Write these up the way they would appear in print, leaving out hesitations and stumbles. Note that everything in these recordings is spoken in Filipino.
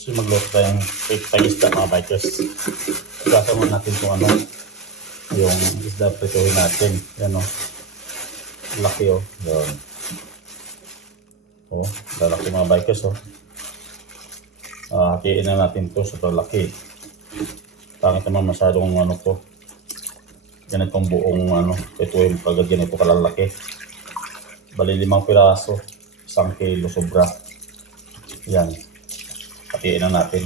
So magluto tayong isda mga bikers. Gasa mo natin kung ano yung isda prituhin natin. Yan o. Laki o. Yan. O, lalaki mga bikers o. Hatiin na natin to. Super laki. Pangit naman masyadong ano to. Ganitong buong ano, prituhin pag ganito kalalaki. Bali 5 piraso. 1 kilo sobra. Yan. Hatiin na natin.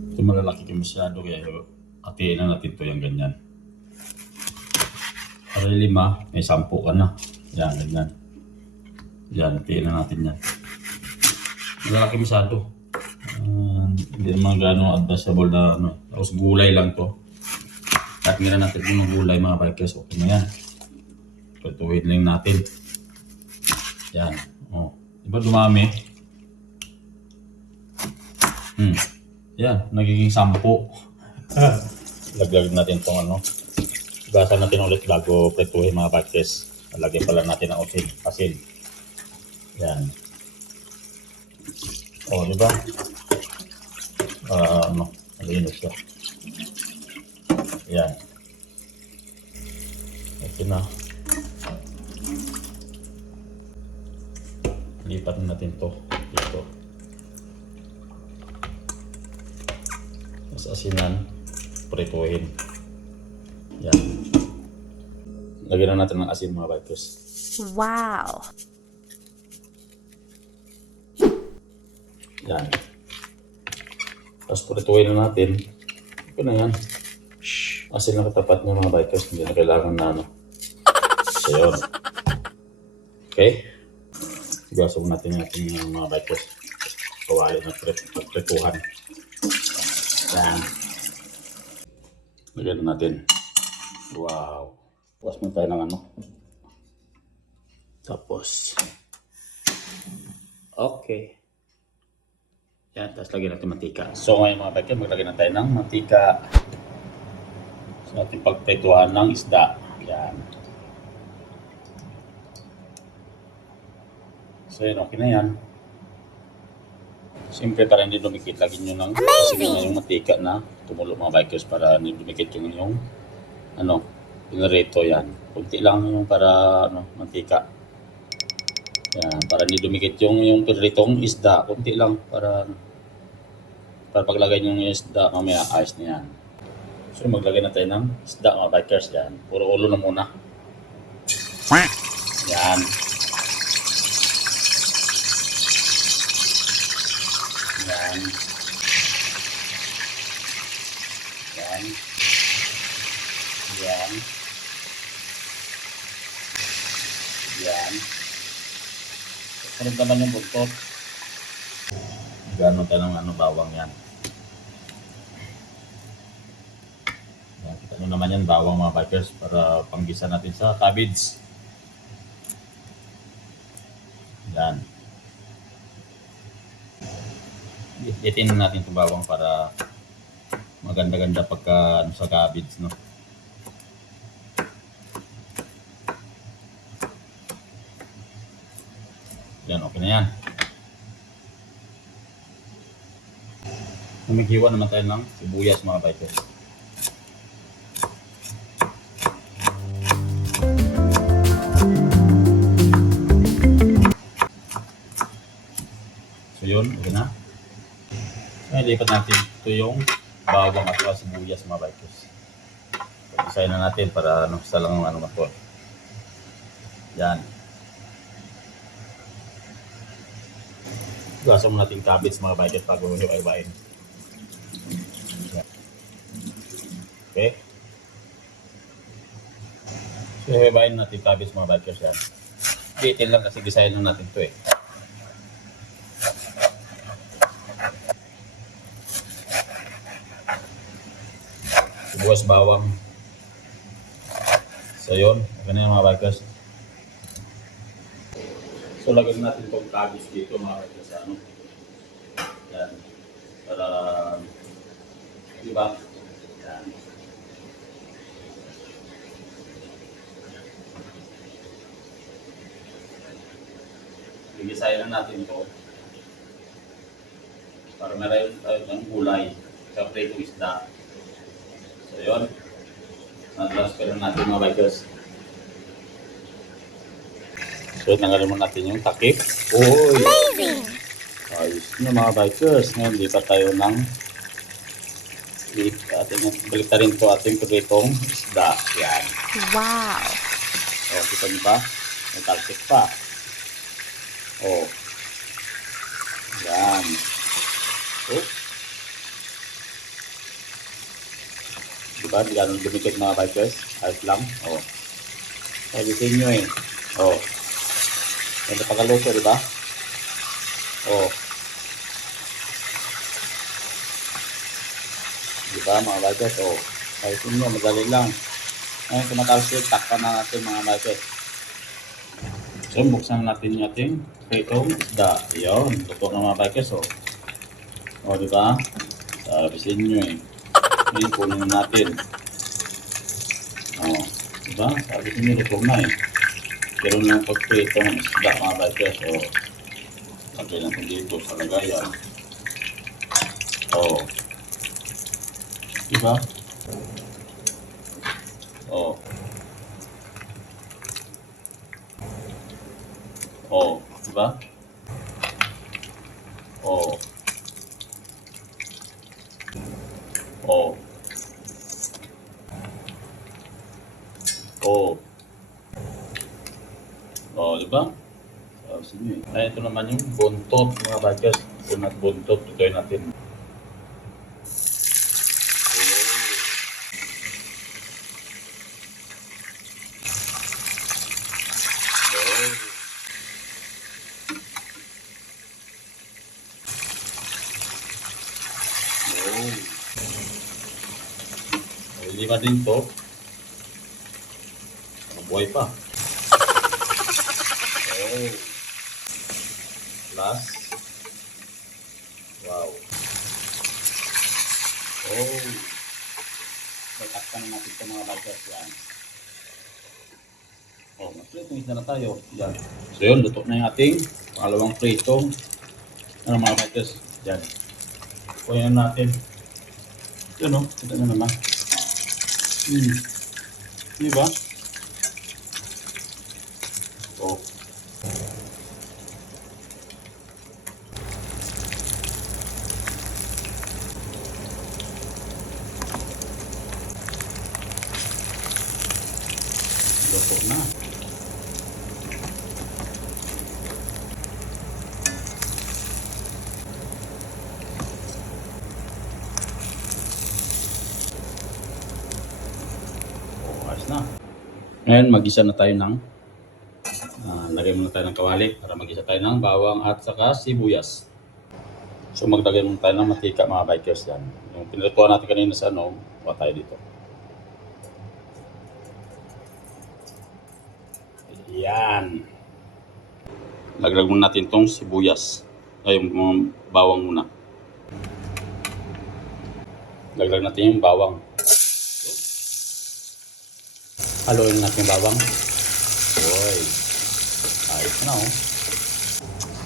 Ito malalaki ka masyado kaya hatiin na natin ito yung ganyan. Para 5, may 10 ka na. Yan, ganyan. Yan, hatiin na natin yan. Malalaki masyado. Hindi naman gano'ng advisable na ano. Tapos gulay lang to. At nga natin kung ng gulay mga bikers. Okay na yan. Patuhin lang natin. Yan. O. Diba dumami? Yan, nagiging 10. Laglag natin itong ano. Gasan natin ulit bago pretuhin mga bikers. Lagyan pala natin ang asin. Yan. O, diba? Malinis siya. Yan. Ito na. Lipat natin to dito. Mas asinan, prituhin. Yan. Lagyan na natin ng asin mga bikers. Wow! Yan. Tapos prituhin na natin. Ito na yan. Asin na katapat niya mga bikers. Hindi na kailangan na ano. So yun. Okay. Gasog natin yung mga bikers. Kawali na prituhan. Yan. Lagyan na natin. Wow. Puwas mo tayo ng ano. Tapos. Okay. Yan. Tapos lagyan natin mantika. So ngayon mga bikers, maglagyan na tayo ng mantika. Sa ating pagprituhan ng isda. Yan. So yun, okay na yan. Siyempre para hindi dumikit, lagyan nyo ng kasi yung mantika na tumulo mga bikers para hindi dumikit yung ano, pinarito yan. Kunti lang yung para ano, mantika. Yan, para hindi dumikit yung piritong isda. Kunti lang para paglagay nyo yung isda, mamaya ayos na yan. So maglagay na tayo ng isda mga bikers yan. Puro ulo na muna. Yan. Yan. Yan. Yan. Yan. Sunod naman yung buntot. Gano'n tayo ng ano, bawang yan. Yan. Kita nyo naman yan, bawang mga bikers para panggisa natin sa cabbage. Yan. Itin natin itong bawang para maganda-ganda pagka ano, sa cabbage, no? Yan, okay na yan. Maghiwa naman tayo ng sibuyas mga bikers. So yun, okay na. Ngayon, lipat natin ito yung bawang at sibuyas mga bikers. Pag-isahin na natin para ano, sa lang ano matol. Yan. Gasa mo natin cabbage mga bikers bago hiwa-hiwain. Okay. So hiwain natin cabbage mga bikers yan. Bitin lang kasi gisahin lang natin ito eh. Sibuyas, bawang. So yun, okay na yung mga bikers. So lagyan natin itong cabbage dito mga bikers. Ano? Yan. Para, diba? Yan. Gigisahin na natin ito. para meron tayo ng gulay sa pritong isda. So yun, na-transfer natin mga bikers. So tanggalin mo natin yung takip. Uy! Amazing! Ayos nyo mga bikers. Ngayon, lipat tayo ng balik na rin po ating pritong isda. Yan. Wow! O, kita nyo ba? May talsik pa. O. Yan. O. Diba? Di ganun dumikit mga bikers. Ayos lang. O. Sabi sa inyo eh. O. May pagkaluso, diba? O. Diba mga bikers? O. Sabi sa inyo, madali lang. Ngayon, kumatalsik, takpan na natin mga bikers. So, buksan natin yung ating pritong isda. Ayun, luto ng mga bikers, o. O, diba? Sabi sa inyo eh. Ngayon, kunin natin. O, diba? Sabi sa inyo, luto na eh. Pero lang pagprito ng isda, mga bikers, o. Lagay natin dito sa lagayan. O. Diba? O. O, diba? O. O. O. O, diba? Sige. Ay, ito naman yung buntot mga bikers. Kung buntot, tutoy natin. Lima din to. Buhay pa. Oh. Plus. Wow. Oh. Tatakpan natin ito mga bikers yan. Oh, mag-pritong isda na tayo. Yan. So yun, luto na yung ating pangalawang pritong. Ano mga bikers? Yan. Kuyan natin. Yun o, kita nyo naman. Diba? Oh. Luto na. Na. Ngayon, mag-isa na tayo ng lagay muna tayo ng kawali para mag-isa tayo ng bawang at saka sibuyas. So, maglagay muna tayo ng matika mga bikers yan. Yung pinatuan natin kanina sa ano, kuha tayo dito. Yan. Laglag muna natin itong sibuyas. Ay, yung bawang muna. Laglag natin yung bawang. Haluin natin yung bawang. Uy. Ayos na oh.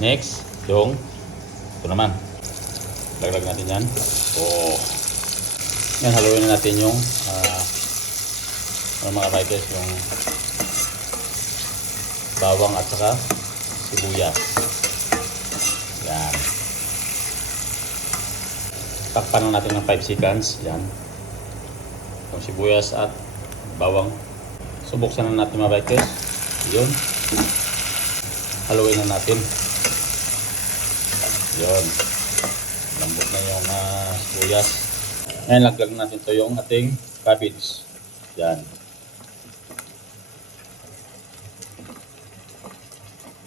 Next, yung ito naman. Laglag natin yan. Oh. Yan, haluin natin yung mga bikers, yung bawang at saka sibuyas. Yan. Takpan na natin ng 5 seconds. Yan. Yung sibuyas at bawang. So, buksan na natin mga bikers. Yun. Haluin na natin. Yun. Lambot na yung sibuyas. Ngayon, laglag natin ito yung ating cabbage. Yan.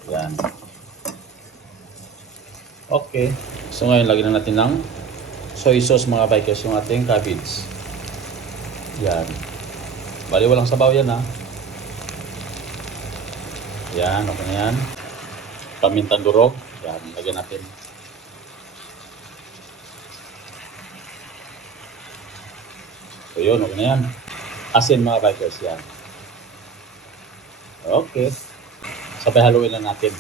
Yan. Okay. So, ngayon, lagyan na natin ng soy sauce mga bikers yung ating cabbage. Yan. Bali, walang sabaw yan ha. Yan, okay na yan. Pamintang durog. Yan, lagyan natin. So yun, okay na yan. Asin mga bikers, yan. Okay. Sabay haluin na natin.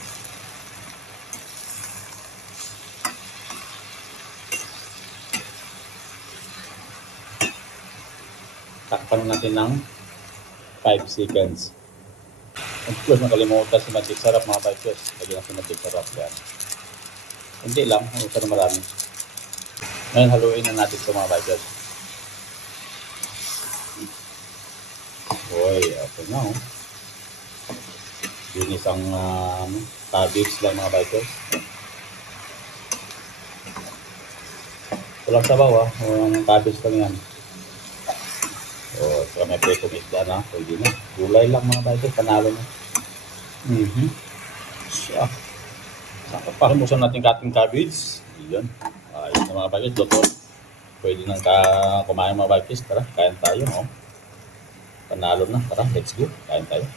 Takpan natin ng 5 seconds. Of course, nakalimutan si Magic Sarap mga bikers. Lagyan natin Magic Sarap yan. Hindi lang, huwag ka na marami. Ngayon, haluin na natin ito mga bikers. Uy, okay na oh. Yun isang cabbage lang mga bikers. Walang sabaw ah, walang cabbage lang yan. O, saka may pretong isda na, pwede na. Gulay lang mga bikers, panalo na. Siya. Saka pakimusan natin kating cabbage. Yun. Ayun na mga bikers, luto. Pwede nang kumain mga bikers. Tara, kain tayo. Oh. Panalo na. Tara, let's go. Kain tayo.